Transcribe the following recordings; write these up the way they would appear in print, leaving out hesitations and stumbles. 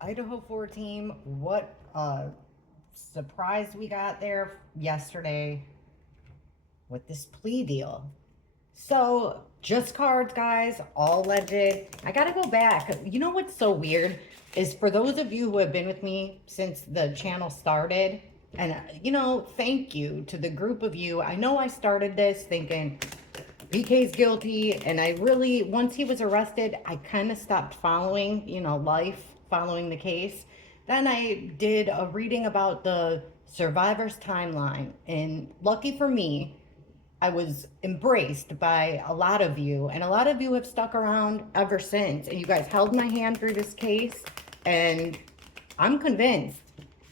Idaho 4 team, what a surprise we got there yesterday with this plea deal. So, just cards, guys, all legit. I gotta go back. You know what's so weird is for those of you who have been with me since the channel started, and thank you to the group of you. I know I started this thinking BK's guilty, and I really, once he was arrested, I kind of stopped following, life, following the case. Then I did a reading about the survivor's timeline, and lucky for me, I was embraced by a lot of you, and a lot of you have stuck around ever since. And you guys held my hand through this case, and I'm convinced.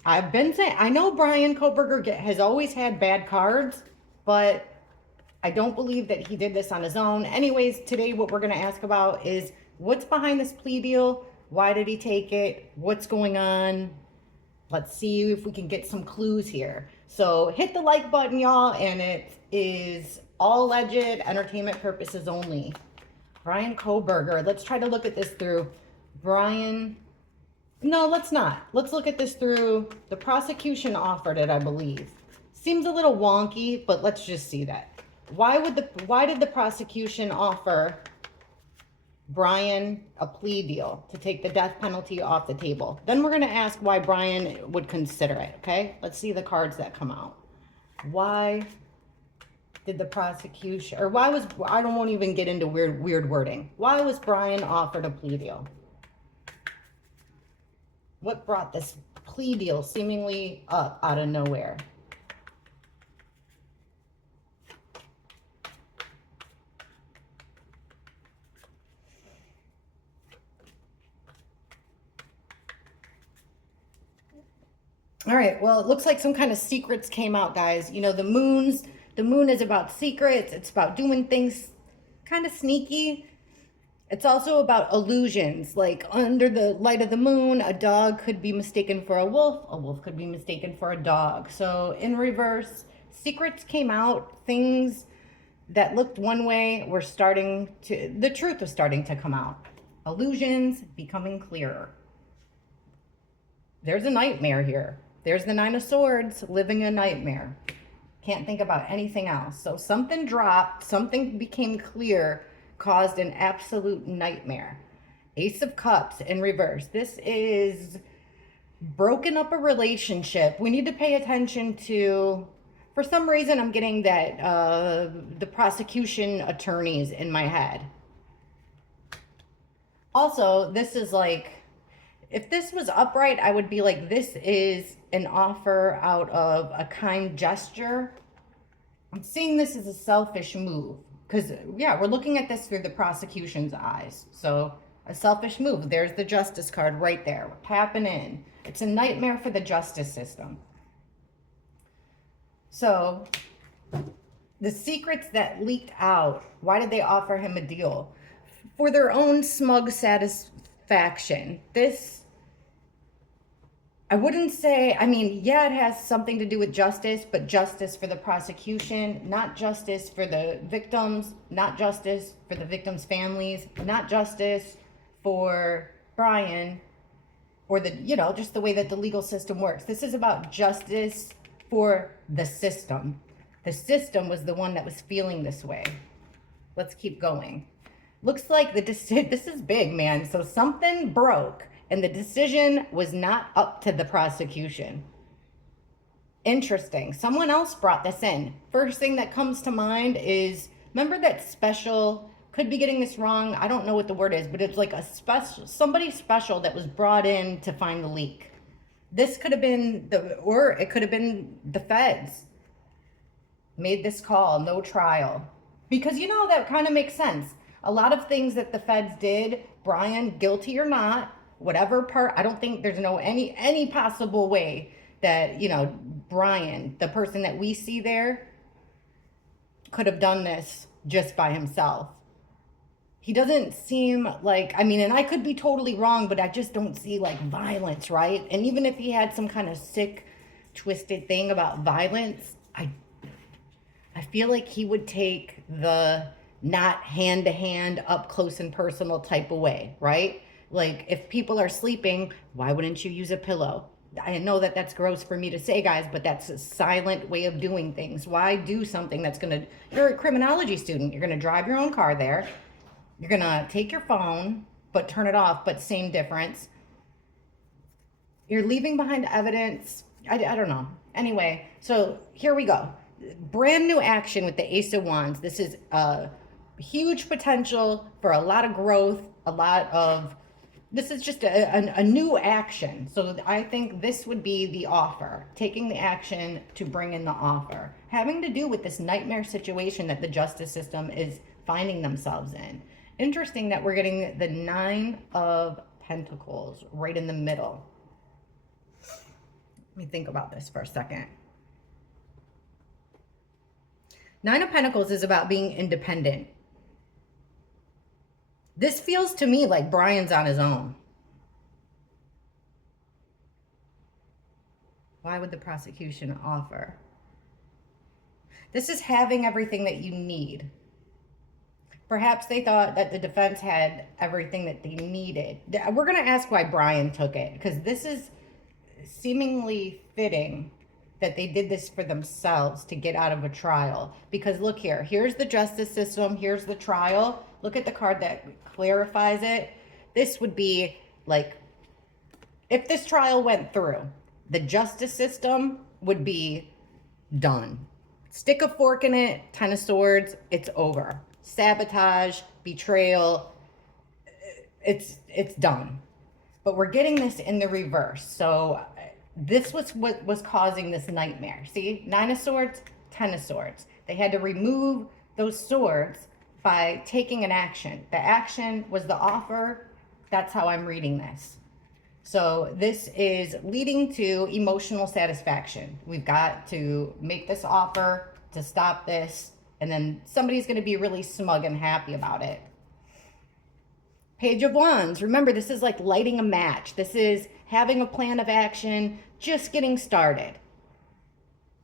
I've been saying, I know Bryan Kohburger has always had bad cards, but I don't believe that he did this on his own. Anyways, today what we're going to ask about is what's behind this plea deal? Why did he take it? What's going on? Let's see if we can get some clues here. So hit the like button, y'all, and it is all alleged entertainment purposes only. Bryan Kohburger. Let's try to look at this through Bryan. No, let's not. Let's look at this through the prosecution offered it, I believe. Seems a little wonky, but let's just see that. Why did the prosecution offer Bryan a plea deal to take the death penalty off the table? Then we're going to ask why Bryan would consider it, okay? Let's see the cards that come out. Why did the prosecution, or why was, I don't won't even get into weird wording. Why was Bryan offered a plea deal? What brought this plea deal seemingly up out of nowhere? All right, well, it looks like some kind of secrets came out, guys. You know, the moon is about secrets. It's about doing things kind of sneaky. It's also about illusions. Like under the light of the moon, a dog could be mistaken for a wolf could be mistaken for a dog. So in reverse, secrets came out, things that looked one way were the truth was starting to come out. Illusions becoming clearer. There's a nightmare here. There's the Nine of Swords living a nightmare. Can't think about anything else. So something dropped, something became clear, caused an absolute nightmare. Ace of Cups in reverse. This is broken up a relationship. We need to pay attention to, for some reason, I'm getting that the prosecution attorneys in my head. Also, this is like, if this was upright, I would be like, this is an offer out of a kind gesture. I'm seeing this as a selfish move because, yeah, we're looking at this through the prosecution's eyes. So a selfish move. There's the justice card right there. We're tapping in. It's a nightmare for the justice system. So the secrets that leaked out, why did they offer him a deal? For their own smug satisfaction. This, I wouldn't say, I mean, yeah, it has something to do with justice, but justice for the prosecution, not justice for the victims, not justice for the victims' families, not justice for Bryan, or just the way that the legal system works. This is about justice for the system. The system was the one that was feeling this way. Let's keep going. Looks like this is big, man. So something broke and the decision was not up to the prosecution. Interesting. Someone else brought this in. First thing that comes to mind is, remember that special, could be getting this wrong, I don't know what the word is, but it's like a special, somebody special that was brought in to find the leak. This could have been or it could have been the feds made this call, no trial. Because that kind of makes sense. A lot of things that the feds did, Bryan, guilty or not, whatever part, I don't think there's any possible way that, Bryan, the person that we see there, could have done this just by himself. He doesn't seem like, I mean, and I could be totally wrong, but I just don't see like violence, right? And even if he had some kind of sick, twisted thing about violence, I feel like he would take the not hand to hand, up close and personal type of way, right? Like, if people are sleeping, why wouldn't you use a pillow? I know that that's gross for me to say, guys, but that's a silent way of doing things. Why do something that's going to, you're a criminology student. You're going to drive your own car there. You're going to take your phone, but turn it off, but same difference. You're leaving behind evidence. I don't know. Anyway, so here we go. Brand new action with the Ace of Wands. This is huge potential for a lot of growth, this is just a new action. So I think this would be the offer, taking the action to bring in the offer, having to do with this nightmare situation that the justice system is finding themselves in. Interesting that we're getting the 9 of Pentacles right in the middle. Let me think about this for a second. 9 of Pentacles is about being independent. This feels to me like Bryan's on his own. Why would the prosecution offer? This is having everything that you need. Perhaps they thought that the defense had everything that they needed. We're going to ask why Bryan took it, because this is seemingly fitting that they did this for themselves to get out of a trial. Because look here, here's the justice system, here's the trial. Look at the card that clarifies it. This would be like, if this trial went through, the justice system would be done. Stick a fork in it, 10 of Swords, it's over. Sabotage, betrayal, it's done. But we're getting this in the reverse. So this was what was causing this nightmare. See, 9 of Swords, 10 of Swords. They had to remove those swords by taking an action. The action was the offer. That's how I'm reading this. So this is leading to emotional satisfaction. We've got to make this offer to stop this, and then somebody's going to be really smug and happy about it. Page of Wands. Remember, this is like lighting a match. This is having a plan of action, just getting started.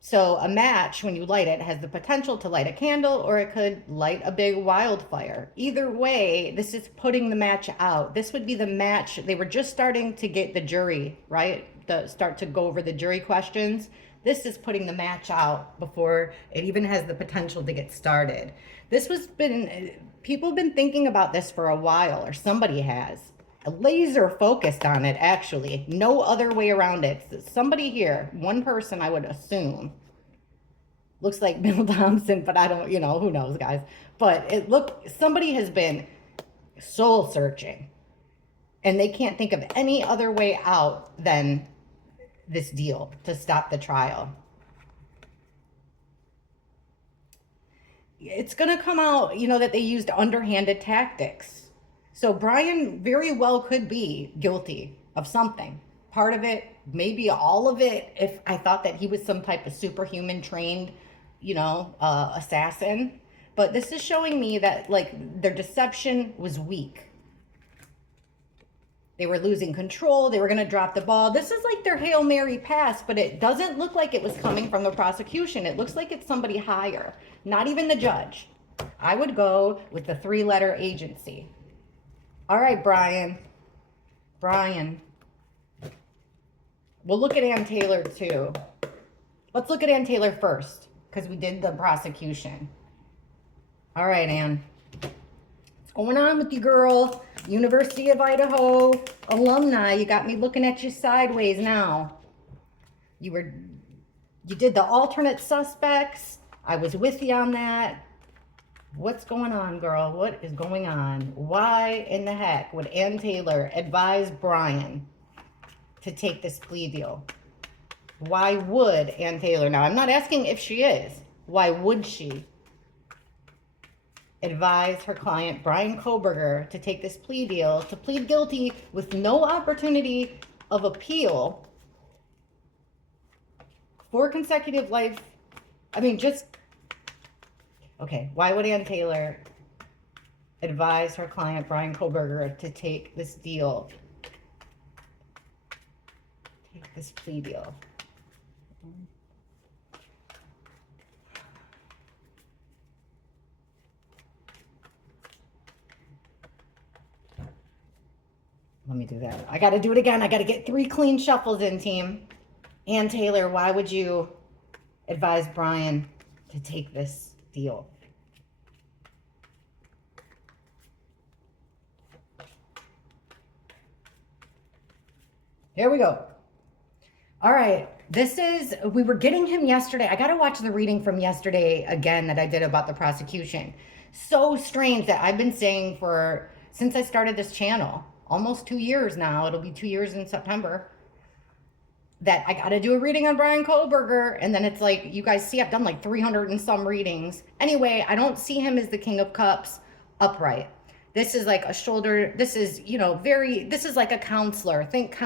So a match, when you light it, has the potential to light a candle, or it could light a big wildfire. Either way, this is putting the match out. This would be the match. They were just starting to get the jury, right? Start to go over the jury questions. This is putting the match out before it even has the potential to get started. People have been thinking about this for a while, or somebody has. Laser focused on it, actually. No other way around it. Somebody here, one person I would assume. Looks like Bill Thompson, but I don't, who knows, guys. But somebody has been soul searching. And they can't think of any other way out than this deal to stop the trial. It's going to come out, that they used underhanded tactics. So Bryan very well could be guilty of something. Part of it, maybe all of it, if I thought that he was some type of superhuman trained, assassin. But this is showing me that, their deception was weak. They were losing control. They were going to drop the ball. This is like their Hail Mary pass, but it doesn't look like it was coming from the prosecution. It looks like it's somebody higher, not even the judge. I would go with the 3-letter agency. All right, Bryan. We'll look at Ann Taylor too. Let's look at Ann Taylor first, because we did the prosecution. All right, Ann. What's going on with you, girl? University of Idaho alumni. You got me looking at you sideways now. You did the alternate suspects. I was with you on that. What's going on, girl? What is going on? Why in the heck would Ann Taylor advise Bryan to take this plea deal? Why would Ann Taylor? Now, I'm not asking if she is. Why would she advise her client, Bryan Kohburger, to take this plea deal, to plead guilty with no opportunity of appeal for consecutive life? Okay, why would Ann Taylor advise her client, Bryan Kohburger, to take this deal? Take this plea deal. Let me do that. I got to do it again. I got to get 3 clean shuffles in, team. Ann Taylor, why would you advise Bryan to take this deal? Here we go. All right. We were getting him yesterday. I got to watch the reading from yesterday again that I did about the prosecution. So strange that I've been saying since I started this channel, almost 2 years now. It'll be 2 years in September. That I got to do a reading on Bryan Kohburger. And then it's like, you guys see, I've done like 300 and some readings. Anyway, I don't see him as the King of Cups upright. This is like a shoulder. This is, this is like a counselor. Think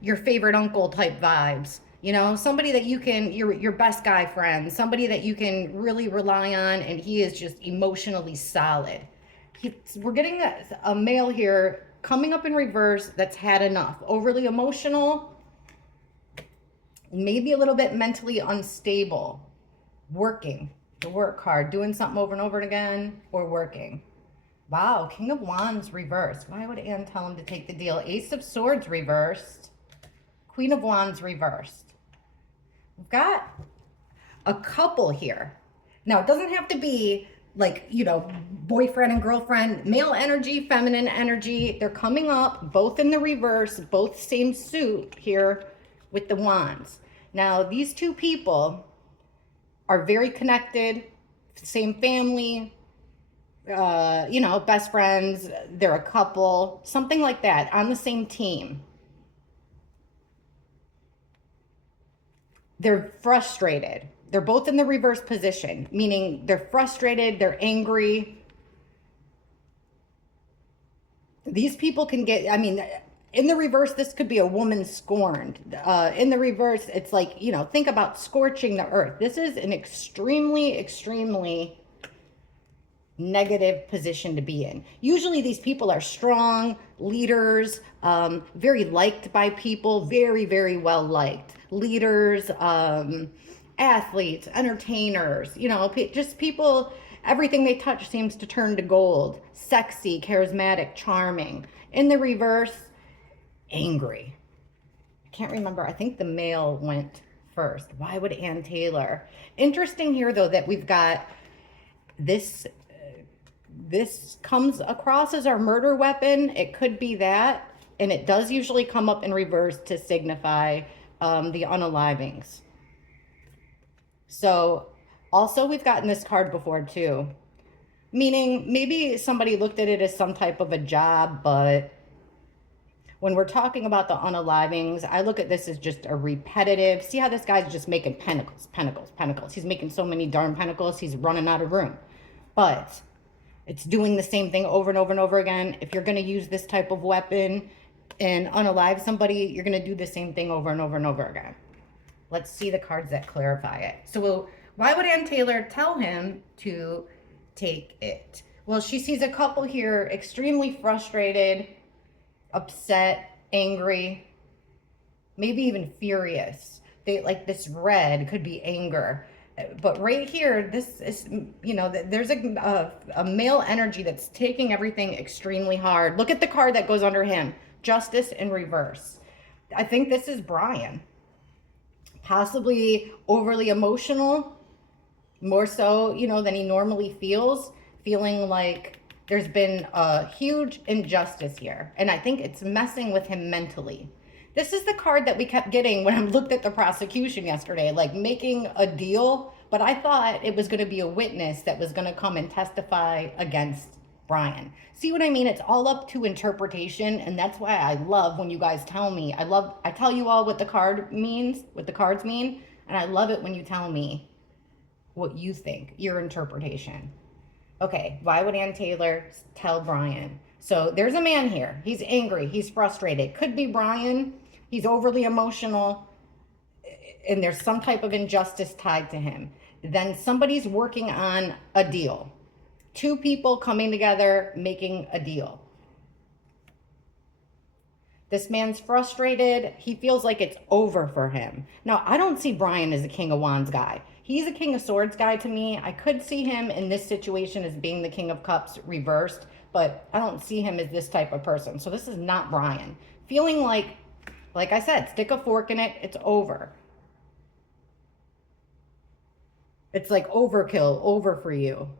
your favorite uncle type vibes. Somebody that you can, your best guy friend, somebody that you can really rely on, and he is just emotionally solid. We're getting a male here coming up in reverse that's had enough. Overly emotional, maybe a little bit mentally unstable, working, the work hard, doing something over and over again, or working. Wow, King of Wands reversed. Why would Anne tell him to take the deal? Ace of Swords reversed. Queen of Wands reversed. We've got a couple here. Now, it doesn't have to be like, boyfriend and girlfriend, male energy, feminine energy. They're coming up, both in the reverse, both same suit here with the wands. Now, these two people are very connected, same family, best friends. They're a couple, something like that, on the same team. They're frustrated. They're both in the reverse position, meaning they're frustrated, they're angry. These people can get, in the reverse, this could be a woman scorned. In the reverse, it's like, think about scorching the earth. This is an extremely, extremely negative position to be in. Usually these people are strong leaders, very liked by people, very, very well liked. Leaders, athletes, entertainers, just people, everything they touch seems to turn to gold. Sexy, charismatic, charming. In the reverse, angry. I can't remember. I think the male went first. Why would Ann Taylor? Interesting here, though, that we've got this. This comes across as our murder weapon. It could be that. And it does usually come up in reverse to signify the unalivings. So also we've gotten this card before too, meaning maybe somebody looked at it as some type of a job, but when we're talking about the unalivings, I look at this as just a repetitive. See how this guy's just making pentacles. He's making so many darn pentacles, he's running out of room. But it's doing the same thing over and over and over again. If you're going to use this type of weapon and unalive somebody, you're going to do the same thing over and over and over again. Let's see the cards that clarify it. So why would Ann Taylor tell him to take it? Well, she sees a couple here extremely frustrated, upset, angry, maybe even furious. They like this red could be anger. But right here, this is, there's a male energy that's taking everything extremely hard. Look at the card that goes under him. Justice in reverse. I think this is Bryan. Possibly overly emotional, more so, than he normally feels, feeling like there's been a huge injustice here. And I think it's messing with him mentally. This is the card that we kept getting when I looked at the prosecution yesterday, like making a deal, but I thought it was going to be a witness that was going to come and testify against Bryan. See what I mean? It's all up to interpretation, and that's why I love when you guys tell me. I tell you all what the card means, what the cards mean, and I love it when you tell me what you think, your interpretation. Okay, why would Ann Taylor tell Bryan? So there's a man here. He's angry. He's frustrated. Could be Bryan. He's overly emotional, and there's some type of injustice tied to him. Then somebody's working on a deal. Two people coming together, making a deal. This man's frustrated. He feels like it's over for him. Now, I don't see Bryan as a King of Wands guy. He's a King of Swords guy to me. I could see him in this situation as being the King of Cups reversed, but I don't see him as this type of person. So this is not Bryan. Feeling like I said, stick a fork in it, it's over. It's like overkill, over for you.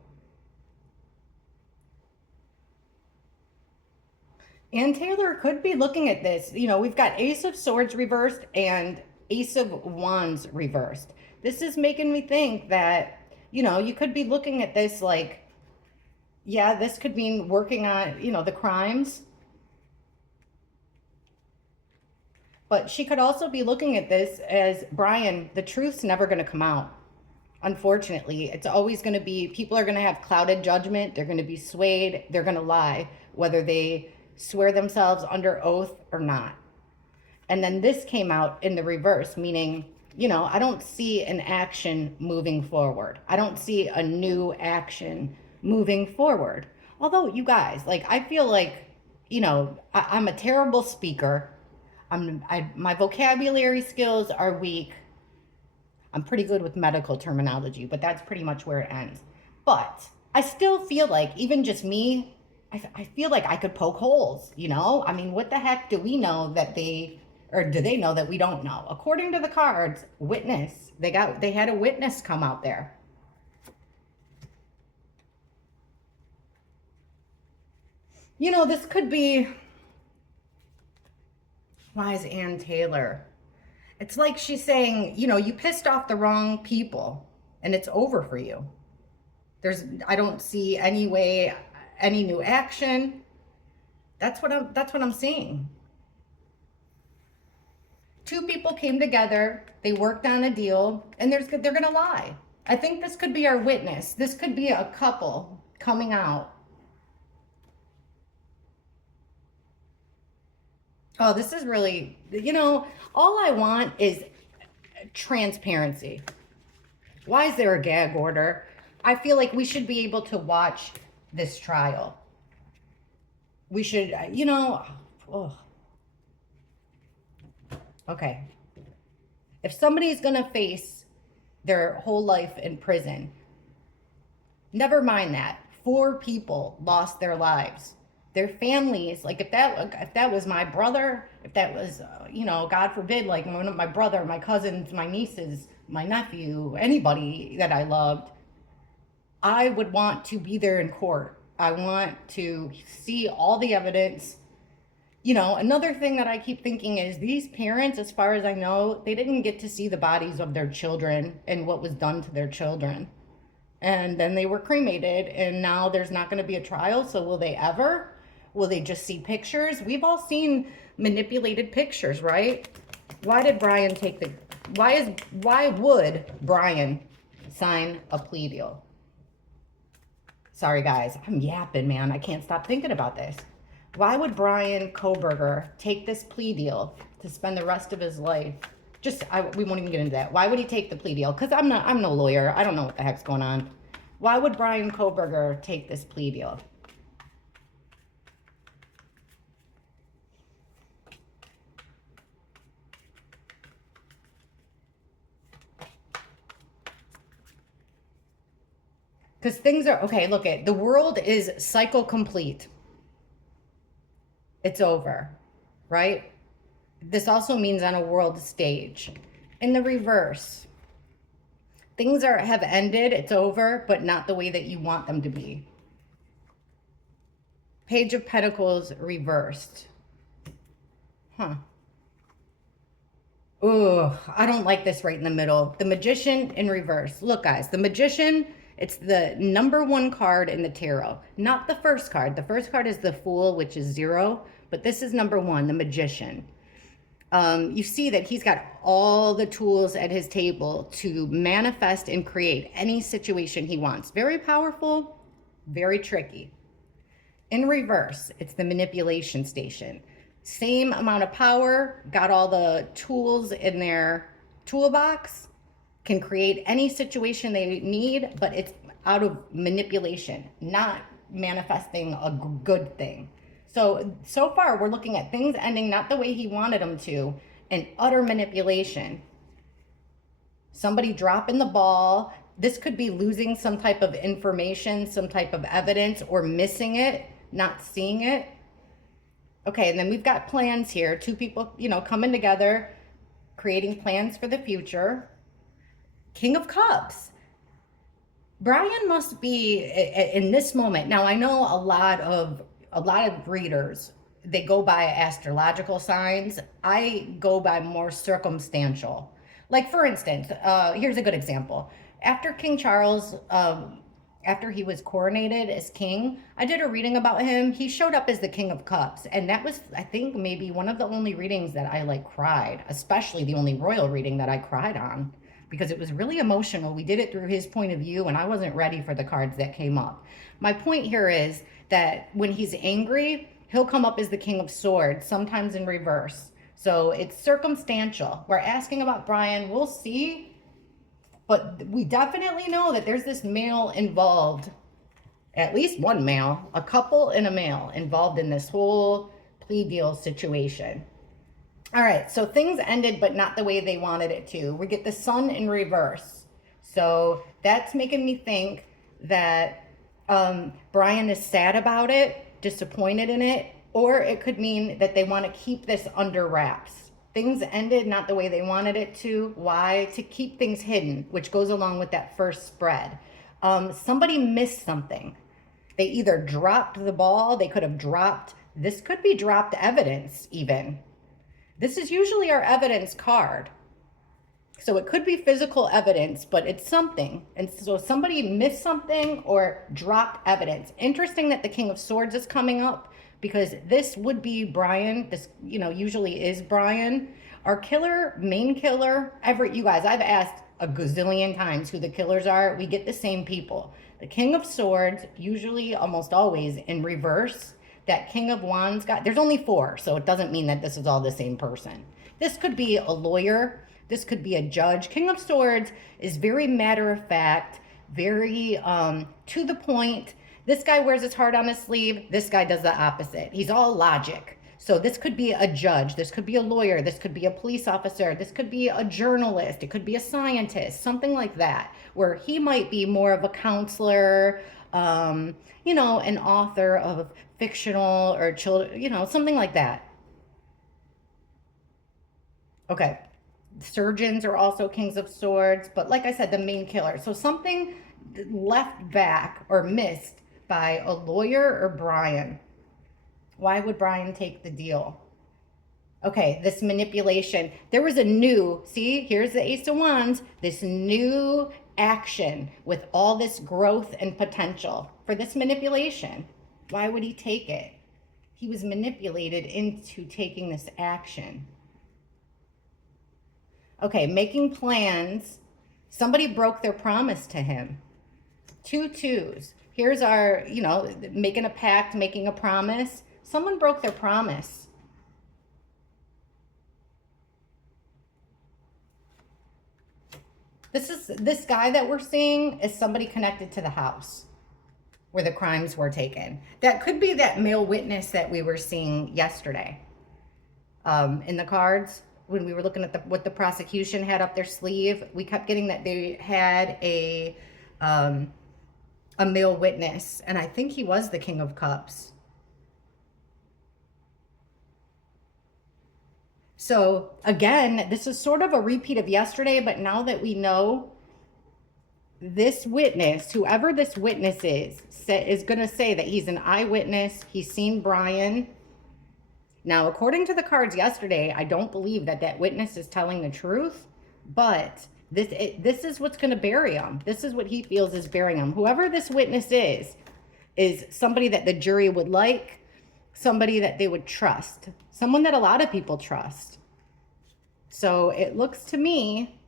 And Taylor could be looking at this. You know, we've got Ace of Swords reversed and Ace of Wands reversed. This is making me think that, you know, you could be looking at this like, yeah, this could mean working on, you know, the crimes. But she could also be looking at this as, Bryan, the truth's never going to come out. Unfortunately, it's always going to be, people are going to have clouded judgment. They're going to be swayed. They're going to lie, whether they swear themselves under oath or not. And then this came out in the reverse, meaning, you know, I don't see an action moving forward. I don't see a new action moving forward. Although, you guys, like, I feel like, you know, I'm a terrible speaker. My vocabulary skills are weak. I'm pretty good with medical terminology, but that's pretty much where it ends. But I still feel like, even just me, I feel like I could poke holes, you know? I mean, what the heck do we know that they, or do they know that we don't know? According to the cards, witness, they had a witness come out there. You know, this could be, why is Ann Taylor? It's like she's saying, you know, you pissed off the wrong people and it's over for you. I don't see any way, any new action. That's what I'm seeing. Two people came together, they worked on a deal, and they're going to lie. I think this could be our witness. This could be a couple coming out. Oh, this is really, you know, all I want is transparency. Why is there a gag order? I feel like we should be able to watch this trial. We should, you know, oh. Okay. If somebody's going to face their whole life in prison, never mind that. 4 people lost their lives. Their families, like if that was my brother, if that was, you know, God forbid, like one of my brother, my cousins, my nieces, my nephew, anybody that I loved, I would want to be there in court. I want to see all the evidence. You know, another thing that I keep thinking is these parents, as far as I know, they didn't get to see the bodies of their children and what was done to their children. And then they were cremated, and now there's not going to be a trial. So will they ever? Will they just see pictures? We've all seen manipulated pictures, right? Why did Bryan take the, why would Bryan sign a plea deal? Sorry guys, I'm yapping, man. I can't stop thinking about this. Why would Bryan Kohburger take this plea deal to spend the rest of his life? We won't even get into that. Why would he take the plea deal? Because I'm no lawyer. I don't know what the heck's going on. Why would Bryan Kohburger take this plea deal? Because things are, okay, look at, the world is cycle complete. It's over, right? This also means on a world stage. In the reverse, things have ended, it's over, but not the way that you want them to be. Page of Pentacles reversed. Huh. Oh, I don't like this right in the middle. The Magician in reverse. Look, guys, the Magician, it's the #1 card in the tarot. Not the first card. The first card is the Fool, which is 0. But this is #1, the Magician. You see that he's got all the tools at his table to manifest and create any situation he wants. Very powerful, very tricky. In reverse, it's the Manipulation Station. Same amount of power, got all the tools in their toolbox, can create any situation they need, but it's out of manipulation, not manifesting a good thing. So far, we're looking at things ending not the way he wanted them to, and utter manipulation. Somebody dropping the ball. This could be losing some type of information, some type of evidence, or missing it. not seeing it. Okay, and then we've got plans here. Two people, you know, coming together, creating plans for the future. King of Cups. Bryan must be in this moment. Now I know a lot of readers, they go by astrological signs. I go by more circumstantial. Like for instance, here's a good example. After King Charles, after he was coronated as king, I did a reading about him. He showed up as the King of Cups, and that was, I think, maybe one of the only readings that I like cried, especially the only royal reading that I cried on, because it was really emotional. We did it through his point of view, and I wasn't ready for the cards that came up. My point here is that when he's angry, he'll come up as the King of Swords, sometimes in reverse. So it's circumstantial. We're asking about Bryan. We'll see. But we definitely know that there's this male involved, at least one male, a couple and a male involved in this whole plea deal situation. All right, so things ended, but not the way they wanted it to. We get the sun in reverse. So that's making me think that Bryan is sad about it, disappointed in it, or it could mean that they want to keep this under wraps. Things ended not the way they wanted it to. Why? To keep things hidden, which goes along with that first spread. Somebody missed something. They either dropped the ball, they could have dropped, this could be dropped evidence even. This is usually our evidence card. So it could be physical evidence, but it's something. And so somebody missed something or dropped evidence. Interesting that the King of Swords is coming up, because this would be Bryan. This, you know, usually is Bryan. Our killer, main killer, you guys, I've asked a gazillion times who the killers are. We get the same people. The King of Swords, usually almost always in reverse. That King of Wands guy, there's only 4, so it doesn't mean that this is all the same person. This could be a lawyer. This could be a judge. King of Swords is very matter of fact, very to the point. This guy wears his heart on his sleeve. This guy does the opposite. He's all logic. So this could be a judge. This could be a lawyer. This could be a police officer. This could be a journalist. It could be a scientist, something like that, where he might be more of a counselor, you know, an author of fictional or children, you know, something like that. Okay. Surgeons are also Kings of Swords, but like I said, the main killer. So something left back or missed by a lawyer or Bryan. Why would Bryan take the deal? Okay, this manipulation. There was a new, see, here's the Ace of Wands, this new action with all this growth and potential for this manipulation. Why would he take it? He was manipulated into taking this action. Okay, making plans. Somebody broke their promise to him. 2 2s. Here's our, you know, making a pact, making a promise. Someone broke their promise. This guy that we're seeing is somebody connected to the house where the crimes were taken. That could be that male witness that we were seeing yesterday in the cards. When we were looking at what the prosecution had up their sleeve, we kept getting that they had a male witness, and I think he was the King of Cups. So again, this is sort of a repeat of yesterday, but now that we know this witness, whoever this witness is going to say that he's an eyewitness, he's seen Bryan. Now, according to the cards yesterday, I don't believe that that witness is telling the truth, but this is what's going to bury him. This is what he feels is burying him. Whoever this witness is somebody that the jury would like, somebody that they would trust, someone that a lot of people trust. So it looks to me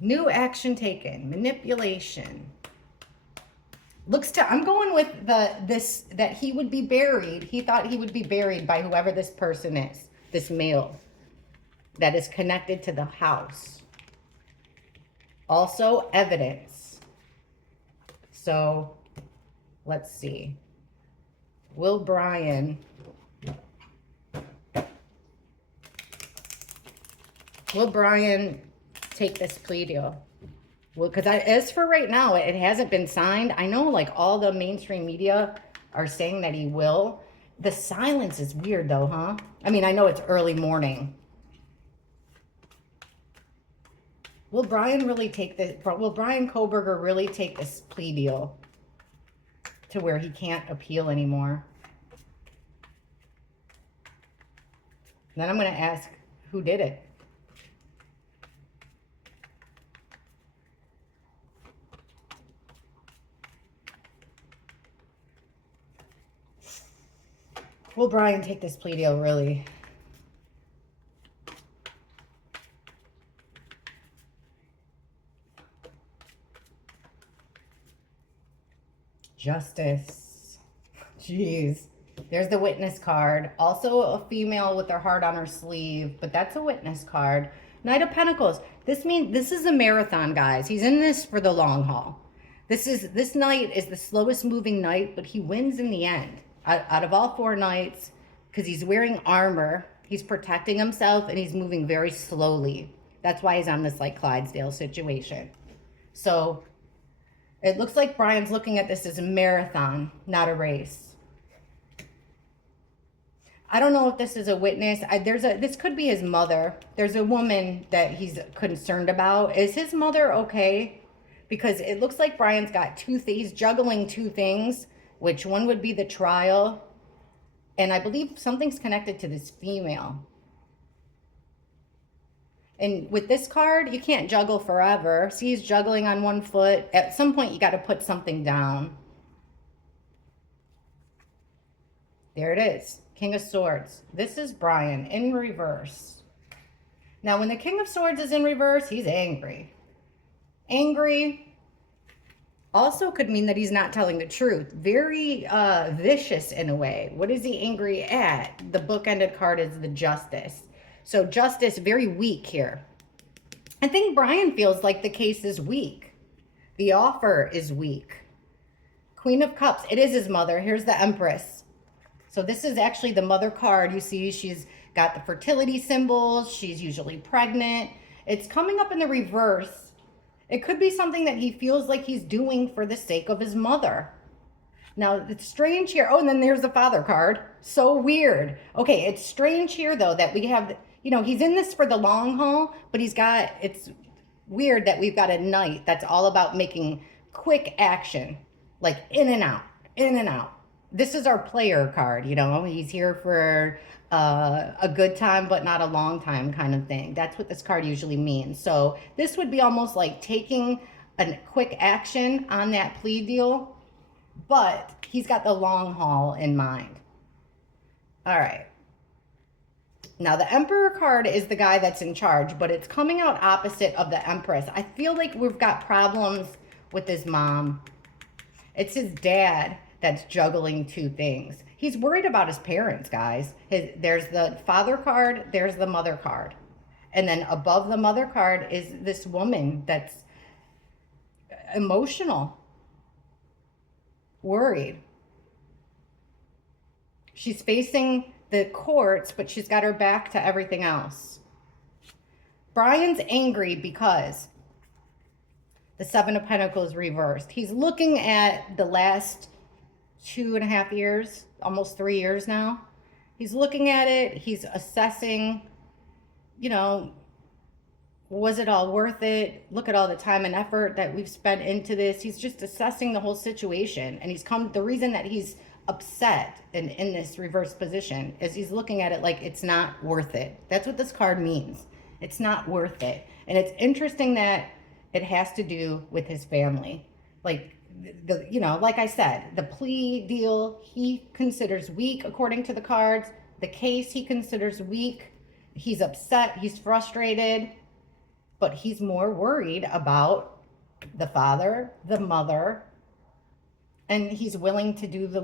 new action taken, manipulation. I'm going with that he would be buried. He thought he would be buried by whoever this person is, this male that is connected to the house. Also evidence. So let's see. Will Bryan take this plea deal? Well, because as for right now, it hasn't been signed. I know like all the mainstream media are saying that he will. The silence is weird though, huh? I mean, I know it's early morning. Will Bryan really take this? Will Bryan Kohburger really take this plea deal to where he can't appeal anymore? Then I'm going to ask, who did it? Will Bryan take this plea deal, really? Justice. Jeez. There's the witness card. Also a female with their heart on her sleeve, but that's a witness card. Knight of Pentacles. This means this is a marathon, guys. He's in this for the long haul. This knight is the slowest moving knight, but he wins in the end. Out of all 4 knights, because he's wearing armor, he's protecting himself, and he's moving very slowly. That's why he's on this like Clydesdale situation. So it looks like Bryan's looking at this as a marathon, not a race. I don't know if this is a witness. This could be his mother. There's a woman that he's concerned about. Is his mother okay? Because it looks like Bryan's got he's juggling 2 things, which one would be the trial. And I believe something's connected to this female. And with this card, you can't juggle forever. See, he's juggling on 1 foot. At some point, you got to put something down. There it is. King of Swords. This is Bryan in reverse. Now, when the King of Swords is in reverse, he's angry. Angry also could mean that he's not telling the truth. Very vicious in a way. What is he angry at? The bookended card is the Justice. So Justice, very weak here. I think Bryan feels like the case is weak. The offer is weak. Queen of Cups. It is his mother. Here's the Empress. So this is actually the mother card. You see she's got the fertility symbols. She's usually pregnant. It's coming up in the reverse. It could be something that he feels like he's doing for the sake of his mother. Now, it's strange here. Oh, and then there's the father card. So weird. Okay, it's strange here, though, that we have, you know, he's in this for the long haul, but it's weird that we've got a knight that's all about making quick action, like in and out, in and out. This is our player card, you know. He's here for a good time, but not a long time kind of thing. That's what this card usually means. So this would be almost like taking a quick action on that plea deal, but he's got the long haul in mind. All right. Now, the Emperor card is the guy that's in charge, but it's coming out opposite of the Empress. I feel like we've got problems with his mom. It's his dad that's juggling 2 things. He's worried about his parents, guys. There's the father card, there's the mother card. And then above the mother card is this woman that's emotional, worried. She's facing the courts, but she's got her back to everything else. Bryan's angry because the 7 of Pentacles reversed. He's looking at the last 2.5 years, almost 3 years now. He's looking at it. He's assessing, you know, was it all worth it? Look at all the time and effort that we've spent into this. He's just assessing the whole situation. And the reason that he's upset and in this reverse position is he's looking at it like it's not worth it. That's what this card means. It's not worth it. And it's interesting that it has to do with his family. Like, you know, like I said, the plea deal he considers weak according to the cards. The case he considers weak. He's upset. He's frustrated. But he's more worried about the father, the mother, and he's willing to do the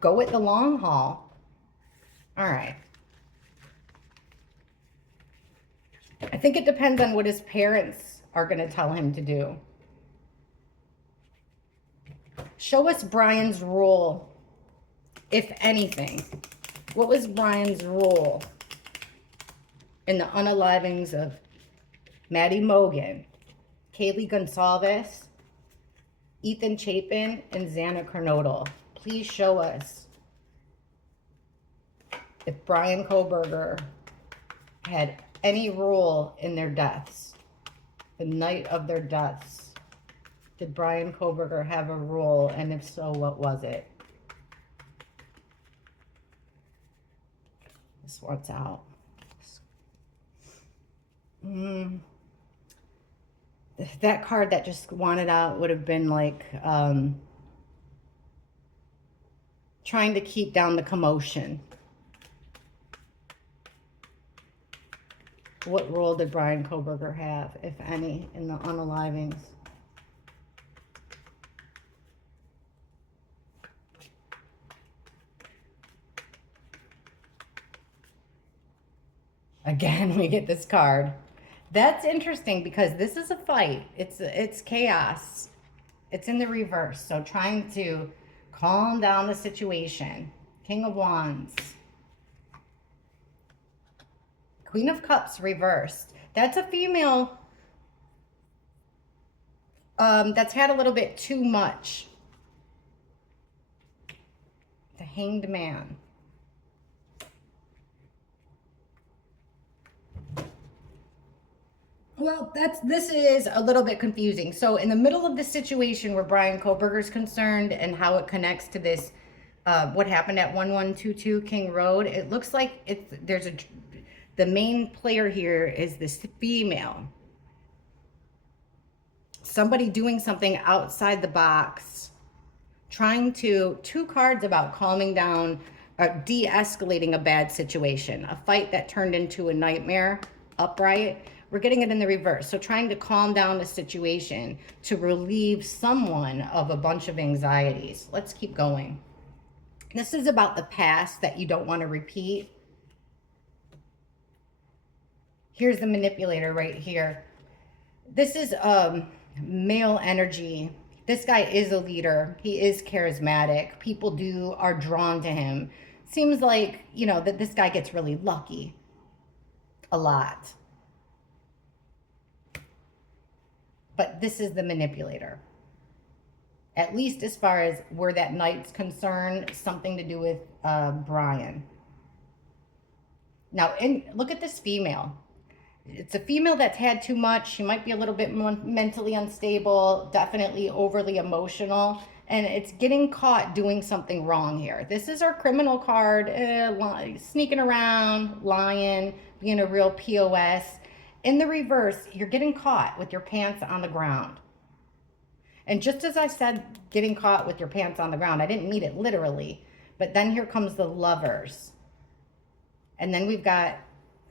go at the long haul. All right. I think it depends on what his parents are going to tell him to do. Show us Bryan's role, if anything. What was Bryan's role in the unalivings of Maddie Mogan, Kaylee Gonsalves, Ethan Chapin, and Xana Kernodle. Please show us if Bryan Kohburger had any role in their deaths. The night of their deaths. Did Bryan Kohburger have a role? And if so, what was it? This one's out. That card that just wanted out would have been like trying to keep down the commotion. What role did Bryan Kohburger have, if any, in the unalivings? Again, we get this card. That's interesting because this is a fight. It's chaos. It's in the reverse. So trying to calm down the situation. King of Wands. Queen of Cups reversed. That's a female that's had a little bit too much. The Hanged Man. Well, this is a little bit confusing. So in the middle of the situation where Bryan Kohburger is concerned and how it connects to this, what happened at 1122 King Road, it looks like the main player here is this female. Somebody doing something outside the box, trying to, two cards about calming down, de-escalating a bad situation, a fight that turned into a nightmare, upright. We're getting it in the reverse. So trying to calm down the situation to relieve someone of a bunch of anxieties. Let's keep going. This is about the past that you don't want to repeat. Here's the manipulator right here. This is male energy. This guy is a leader. He is charismatic. People are drawn to him. Seems like, you know, that this guy gets really lucky a lot. But this is the manipulator. At least as far as where that night's concerned, something to do with Bryan. Now, look at this female. It's a female that's had too much. She might be a little bit more mentally unstable, definitely overly emotional, and it's getting caught doing something wrong here. This is our criminal card, sneaking around, lying, being a real POS. In the reverse, you're getting caught with your pants on the ground. And just as I said, getting caught with your pants on the ground, I didn't mean it literally, but then here comes the Lovers. And then we've got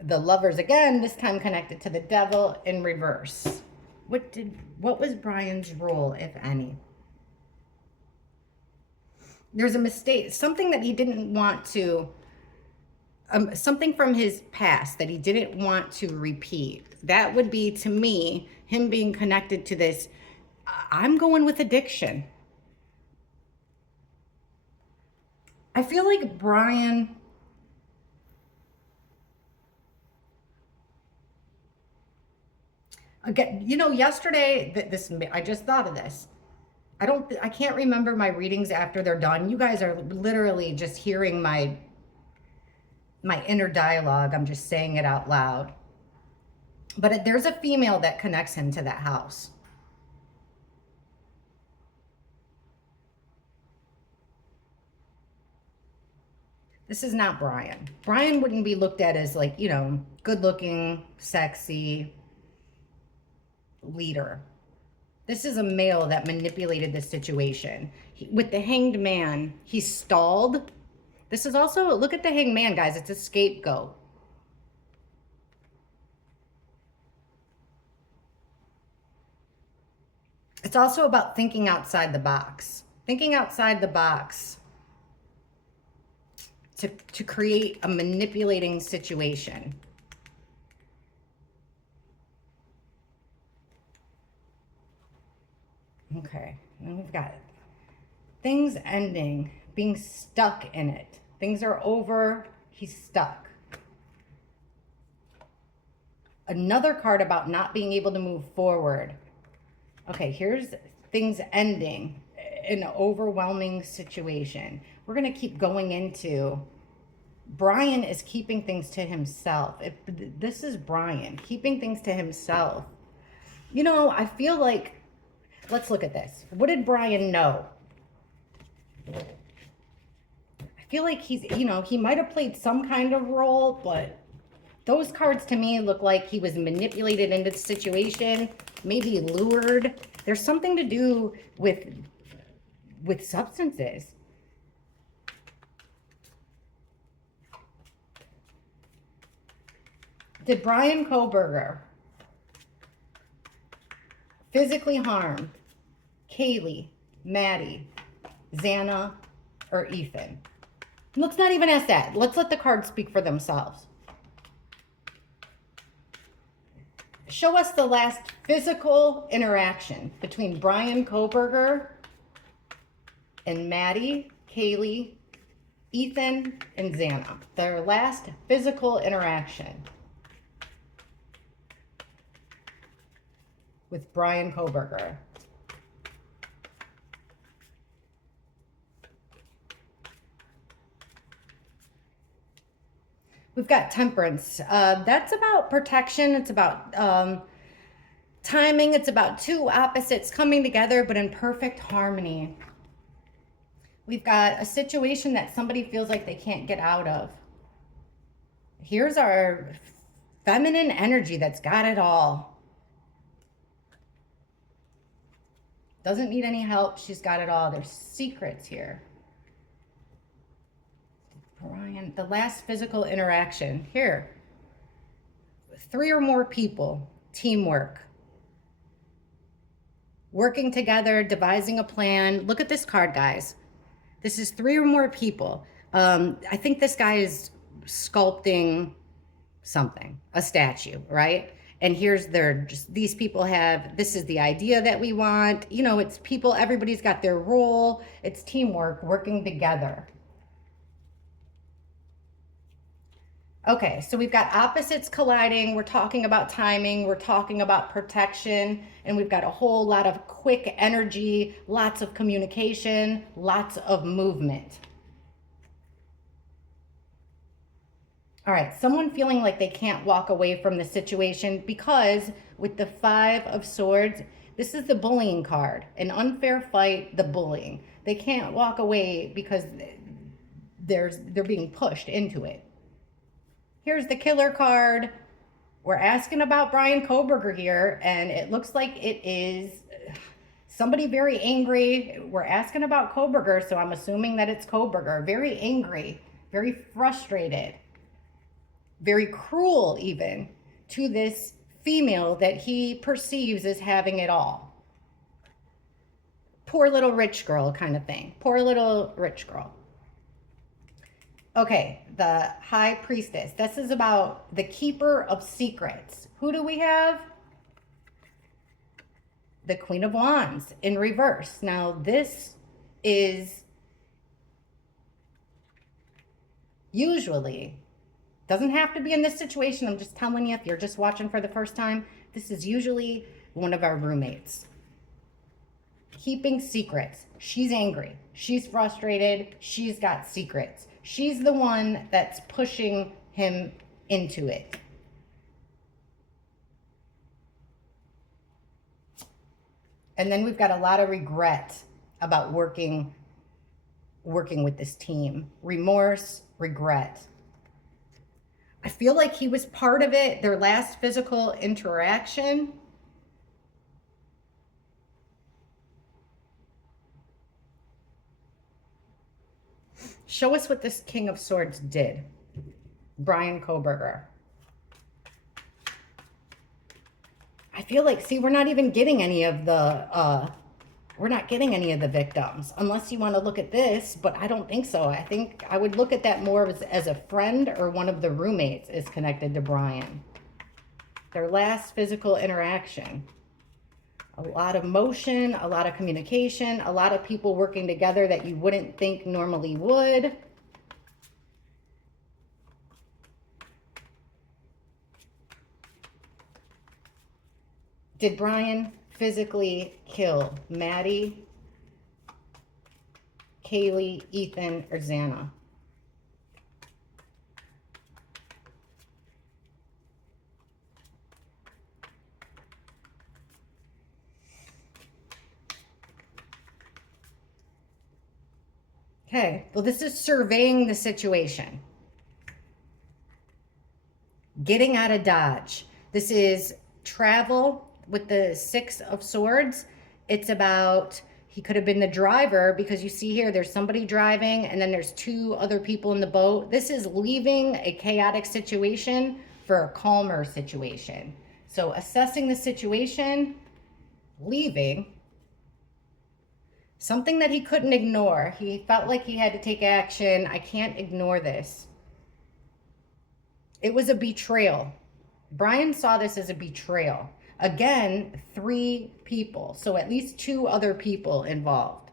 the Lovers again, this time connected to the Devil in reverse. What was Bryan's role, if any? There's a mistake, something that he didn't want to, something from his past that he didn't want to repeat. That would be, to me, him being connected to this. I'm going with addiction. I feel like Bryan, again, you know, yesterday, I just thought of this. I can't remember my readings after they're done. You guys are literally just hearing my inner dialogue. I'm just saying it out loud. But there's a female that connects him to that house. This is not Bryan. Bryan wouldn't be looked at as, like, you know, good looking, sexy leader. This is a male that manipulated the situation. With the Hanged Man, he stalled. This is also, look at the Hanged Man, guys. It's a scapegoat. It's also about thinking outside the box. Thinking outside the box to create a manipulating situation. Okay, and we've got things ending, being stuck in it. Things are over, he's stuck. Another card about not being able to move forward. Okay, here's things ending, an overwhelming situation. We're going to keep going into Bryan is keeping things to himself. This is Bryan keeping things to himself. You know, I feel like, let's look at this. What did Bryan know? I feel like he's, you know, he might have played some kind of role, but those cards to me look like he was manipulated into the situation, maybe lured. There's something to do with substances. Did Bryan Kohburger physically harm Kaylee, Maddie, Xana, or Ethan? Let's not even ask that. Let's let the cards speak for themselves. Show us the last physical interaction between Bryan Kohburger and Maddie, Kaylee, Ethan, and Xana. Their last physical interaction with Bryan Kohburger. We've got Temperance. That's about protection. It's about timing. It's about two opposites coming together, but in perfect harmony. We've got a situation that somebody feels like they can't get out of. Here's our feminine energy that's got it all. Doesn't need any help. She's got it all. There's secrets here. Bryan, the last physical interaction. Here. 3 or more people. Teamwork. Working together, devising a plan. Look at this card, guys. This is 3 or more people. I think this guy is sculpting something, a statue, right? And here's these people have, this is the idea that we want. You know, it's people, everybody's got their role. It's teamwork, working together. Okay, so we've got opposites colliding. We're talking about timing. We're talking about protection. And we've got a whole lot of quick energy, lots of communication, lots of movement. All right, someone feeling like they can't walk away from the situation because with the 5 of Swords, this is the bullying card. An unfair fight, the bullying. They can't walk away because they're being pushed into it. Here's the Killer card. We're asking about Bryan Kohburger here, and it looks like it is somebody very angry. We're asking about Kohburger, so I'm assuming that it's Kohburger. Very angry, very frustrated, very cruel even to this female that he perceives as having it all. Poor little rich girl kind of thing. Poor little rich girl. Okay, the High Priestess. This is about the Keeper of Secrets. Who do we have? The Queen of Wands in reverse. Now, this is usually, doesn't have to be in this situation. I'm just telling you, if you're just watching for the first time, this is usually one of our roommates. Keeping secrets. She's angry. She's frustrated. She's got secrets. She's the one that's pushing him into it. And then we've got a lot of regret about working with this team. Remorse, regret. I feel like he was part of it, their last physical interaction. Show us what this King of Swords did. Bryan Kohburger. I feel like, see, we're not even getting any of the, we're not getting any of the victims. Unless you want to look at this, but I don't think so. I think I would look at that more as a friend or one of the roommates is connected to Bryan. Their last physical interaction. A lot of motion, a lot of communication, a lot of people working together that you wouldn't think normally would. Did Bryan physically kill Maddie, Kaylee, Ethan, or Xana? Okay, well, this is surveying the situation. Getting out of Dodge. This is travel with the Six of Swords. It's about, he could have been the driver, because you see here, there's somebody driving and then there's two other people in the boat. This is leaving a chaotic situation for a calmer situation. So assessing the situation, leaving, something that he couldn't ignore. He felt like he had to take action. I can't ignore this. It was a betrayal. Bryan saw this as a betrayal. Again, 3 people. So at least 2 other people involved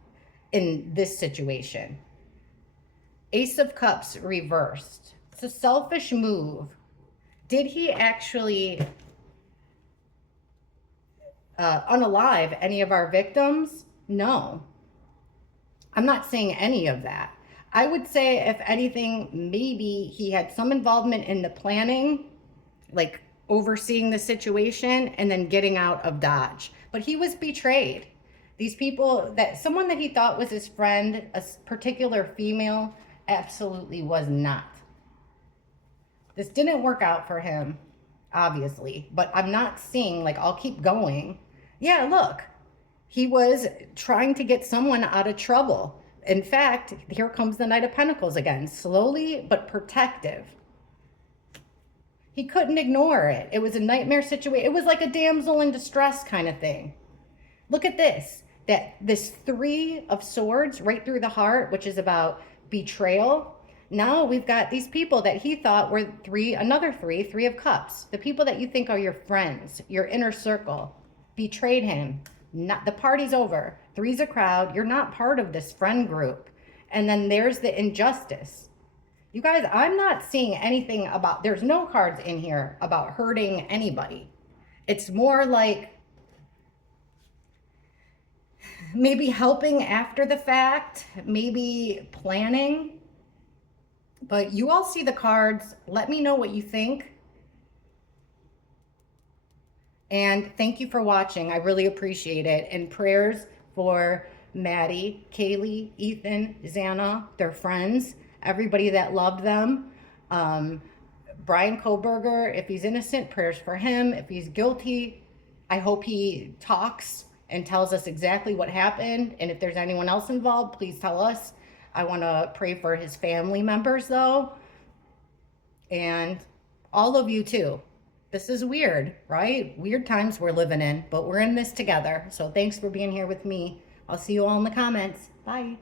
in this situation. Ace of Cups reversed. It's a selfish move. Did he actually unalive any of our victims? No. I'm not saying any of that. I would say, if anything, maybe he had some involvement in the planning, like overseeing the situation and then getting out of Dodge. But he was betrayed. These people, that someone that he thought was his friend, a particular female, absolutely was not. This didn't work out for him, obviously, but I'm not seeing, like, I'll keep going. Yeah, look, he was trying to get someone out of trouble. In fact, here comes the Knight of Pentacles again, slowly but protective. He couldn't ignore it. It was a nightmare situation. It was like a damsel in distress kind of thing. Look at this, this 3 of Swords right through the heart, which is about betrayal. Now we've got these people that he thought were another 3 of Cups. The people that you think are your friends, your inner circle, betrayed him. Not, the party's over. 3's a crowd. You're not part of this friend group. And then there's the injustice. You guys, I'm not seeing anything about, there's no cards in here about hurting anybody. It's more like maybe helping after the fact, maybe planning. But you all see the cards. Let me know what you think. And thank you for watching. I really appreciate it. And prayers for Maddie, Kaylee, Ethan, Xana, their friends, everybody that loved them. Bryan Kohburger, if he's innocent, prayers for him. If he's guilty, I hope he talks and tells us exactly what happened. And if there's anyone else involved, please tell us. I want to pray for his family members, though. And all of you, too. This is weird, right? Weird times we're living in, but we're in this together. So thanks for being here with me. I'll see you all in the comments. Bye.